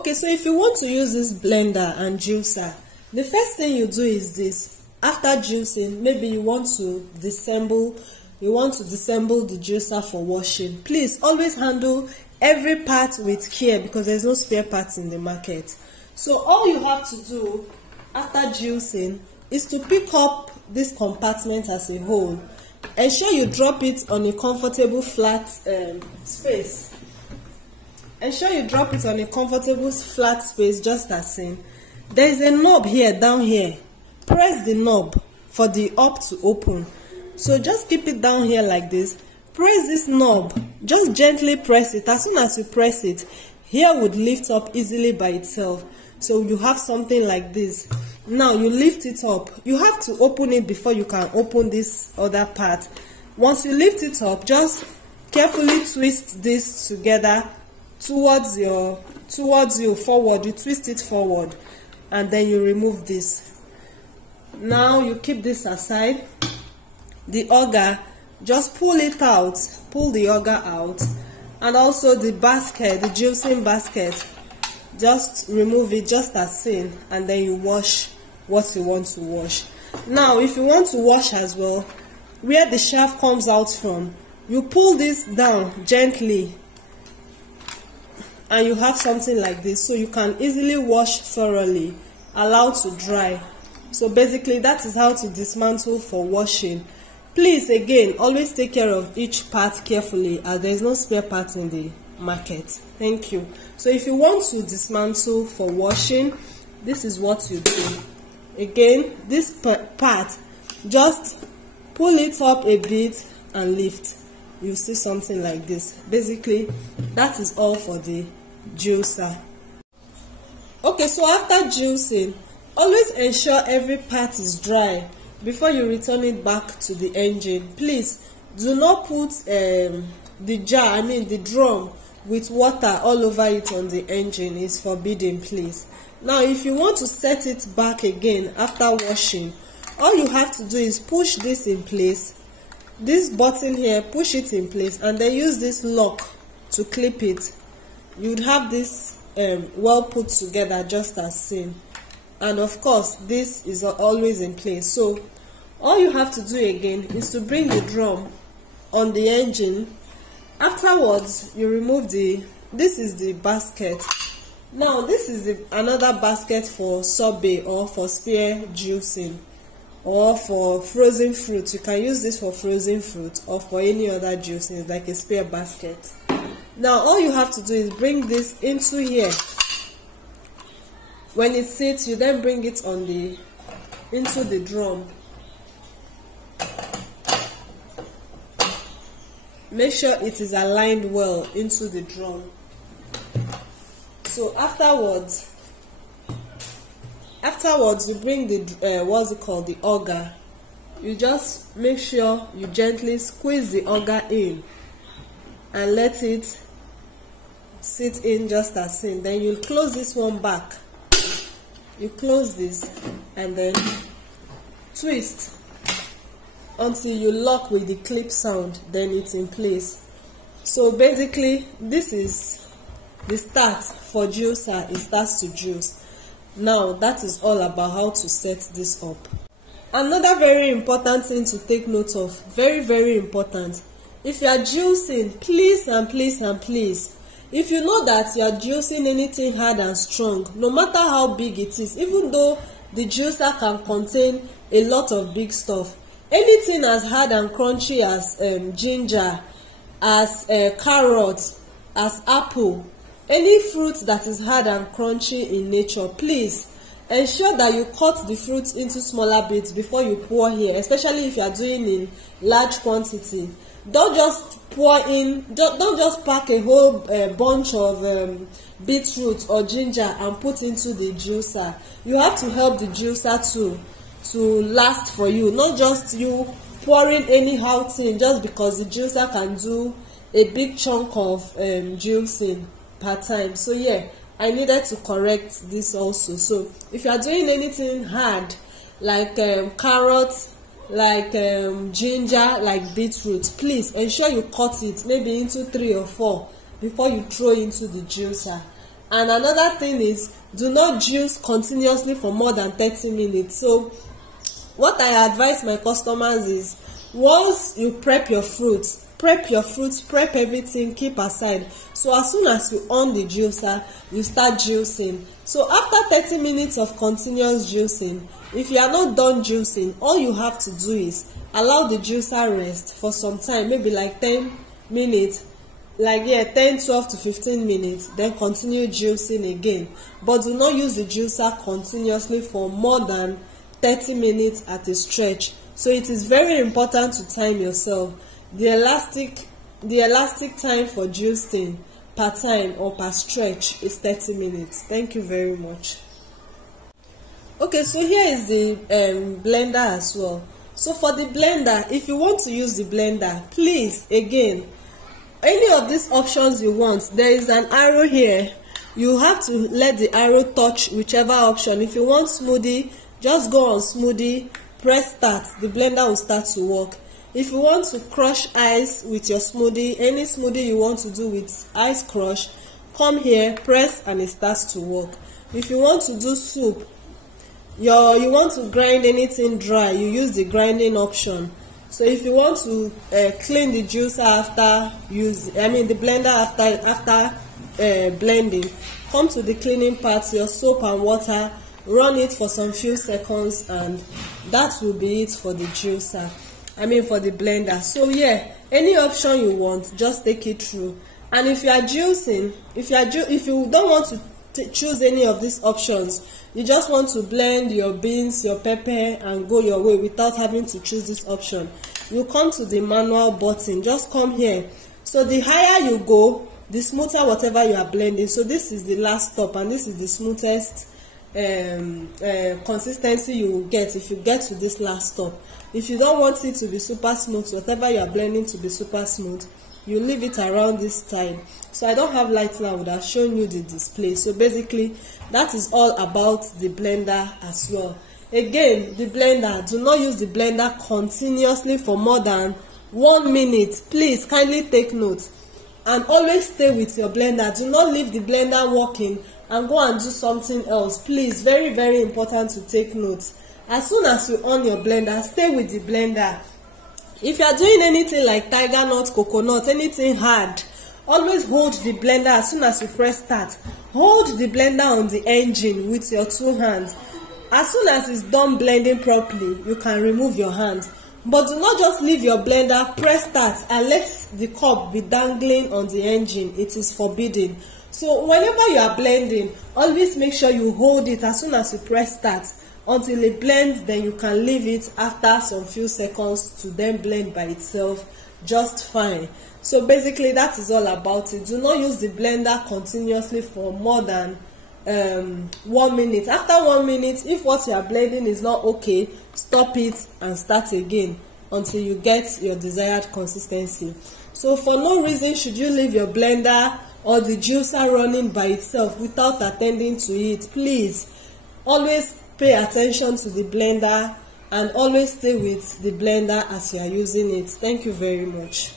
Okay, so if you want to use this blender and juicer, the first thing you do is this. After juicing, maybe you want to disassemble the juicer for washing. Please always handle every part with care because there's no spare parts in the market. So all you have to do after juicing is to pick up this compartment as a whole. Ensure you drop it on a comfortable flat space. Ensure you drop it on a comfortable flat space, just as seen. There is a knob here, down here. Press the knob for the up to open. So just keep it down here like this. Press this knob. Just gently press it. As soon as you press it, here would lift up easily by itself. So you have something like this. Now you lift it up. You have to open it before you can open this other part. Once you lift it up, just carefully twist this together towards you forward. You twist it forward and then you remove this. Now you keep this aside. The auger, just pull it out, pull the auger out, and also the basket, the juicing basket, just remove it just as seen, and then you wash what you want to wash. Now if you want to wash as well, where the shaft comes out from, you pull this down gently and you have something like this, so you can easily wash thoroughly, allow to dry. So basically that is how to dismantle for washing. Please again, always take care of each part carefully as there is no spare part in the market. Thank you. So if you want to dismantle for washing, this is what you do. Again, this part, just pull it up a bit and lift. You see something like this. Basically that is all for the juicer. Okay, so after juicing, always ensure every part is dry before you return it back to the engine. Please do not put the drum with water all over it on the engine. It's forbidden, please. Now if you want to set it back again after washing, all you have to do is push this in place, this button here, push it in place, and then use this lock to clip it. You'd have this well put together just as seen. And of course this is always in place. So all you have to do again is to bring the drum on the engine. Afterwards you remove this is the basket. Now this is another basket for sorbet or for spare juicing or for frozen fruit. You can use this for frozen fruit or for any other juicing, like a spare basket. Now all you have to do is bring this into here. When it sits, you then bring it into the drum. Make sure it is aligned well into the drum. So afterwards you bring the the auger. You just make sure you gently squeeze the auger in and let it sit in just as seen. Then you'll close this one back. You close this and then twist until you lock with the clip sound, then it's in place. So basically this is the start for juicer. It starts to juice. Now that is all about how to set this up. Another very important thing to take note of, very, very important, if you are juicing, please and please and please, if you know that you are juicing anything hard and strong, no matter how big it is, even though the juicer can contain a lot of big stuff, anything as hard and crunchy as ginger, as carrot, as apple, any fruit that is hard and crunchy in nature, please ensure that you cut the fruit into smaller bits before you pour here, especially if you are doing in large quantity. Don't just pour in, don't just pack a whole bunch of beetroot or ginger and put into the juicer. You have to help the juicer to last for you, not just you pouring anyhow thing just because the juicer can do a big chunk of juicing per time. So yeah, I needed to correct this also. So if you are doing anything hard like carrots, like ginger, like beetroot, please ensure you cut it maybe into 3 or 4 before you throw into the juicer. And another thing is, do not juice continuously for more than 30 minutes. So what I advise my customers is, once you prep your fruits, prep everything, keep aside. So as soon as you on the juicer, you start juicing. So after 30 minutes of continuous juicing, if you are not done juicing, all you have to do is allow the juicer rest for some time, maybe like 10 minutes, 10, 12 to 15 minutes, then continue juicing again. But do not use the juicer continuously for more than 30 minutes at a stretch. So it is very important to time yourself. The elastic time for juicing per time or per stretch is 30 minutes. Thank you very much. Okay, so here is the blender as well. So for the blender, if you want to use the blender, please, again, any of these options you want, there is an arrow here. You have to let the arrow touch whichever option. If you want smoothie, just go on smoothie, press start, the blender will start to work. If you want to crush ice with your smoothie, any smoothie you want to do with ice crush, come here, press, and it starts to work. If you want to do soup, you want to grind anything dry, you use the grinding option. So if you want to clean the juicer after the blender after blending, come to the cleaning part, your soap and water, run it for some few seconds, and that will be it for the juicer. For the blender. So yeah, any option you want, just take it through. And if you are juicing, if you don't want to choose any of these options, you just want to blend your beans, your pepper, and go your way without having to choose this option, you come to the manual button. Just come here. So the higher you go, the smoother whatever you are blending. So this is the last stop, and this is the smoothest consistency you will get if you get to this last stop. If you don't want it to be super smooth, whatever you are blending to be super smooth, you leave it around this time. So I don't have light now, I would have shown you the display. So basically that is all about the blender as well. Again, the blender, do not use the blender continuously for more than 1 minute. Please kindly take note, and always stay with your blender. Do not leave the blender working and go and do something else. Please, very, very important to take note. As soon as you on your blender, stay with the blender. If you are doing anything like tiger nut, coconut, anything hard, always hold the blender. As soon as you press start, hold the blender on the engine with your 2 hands. As soon as it's done blending properly, you can remove your hands. But do not just leave your blender, press start, and let the cup be dangling on the engine. It is forbidden. So whenever you are blending, always make sure you hold it as soon as you press start until it blends. Then you can leave it after some few seconds to then blend by itself just fine. So basically that is all about it. Do not use the blender continuously for more than 1 minute. After 1 minute, if what you are blending is not okay, stop it and start again until you get your desired consistency. So for no reason should you leave your blender or the juicer running by itself without attending to it. Please always pay attention to the blender and always stay with the blender as you are using it. Thank you very much.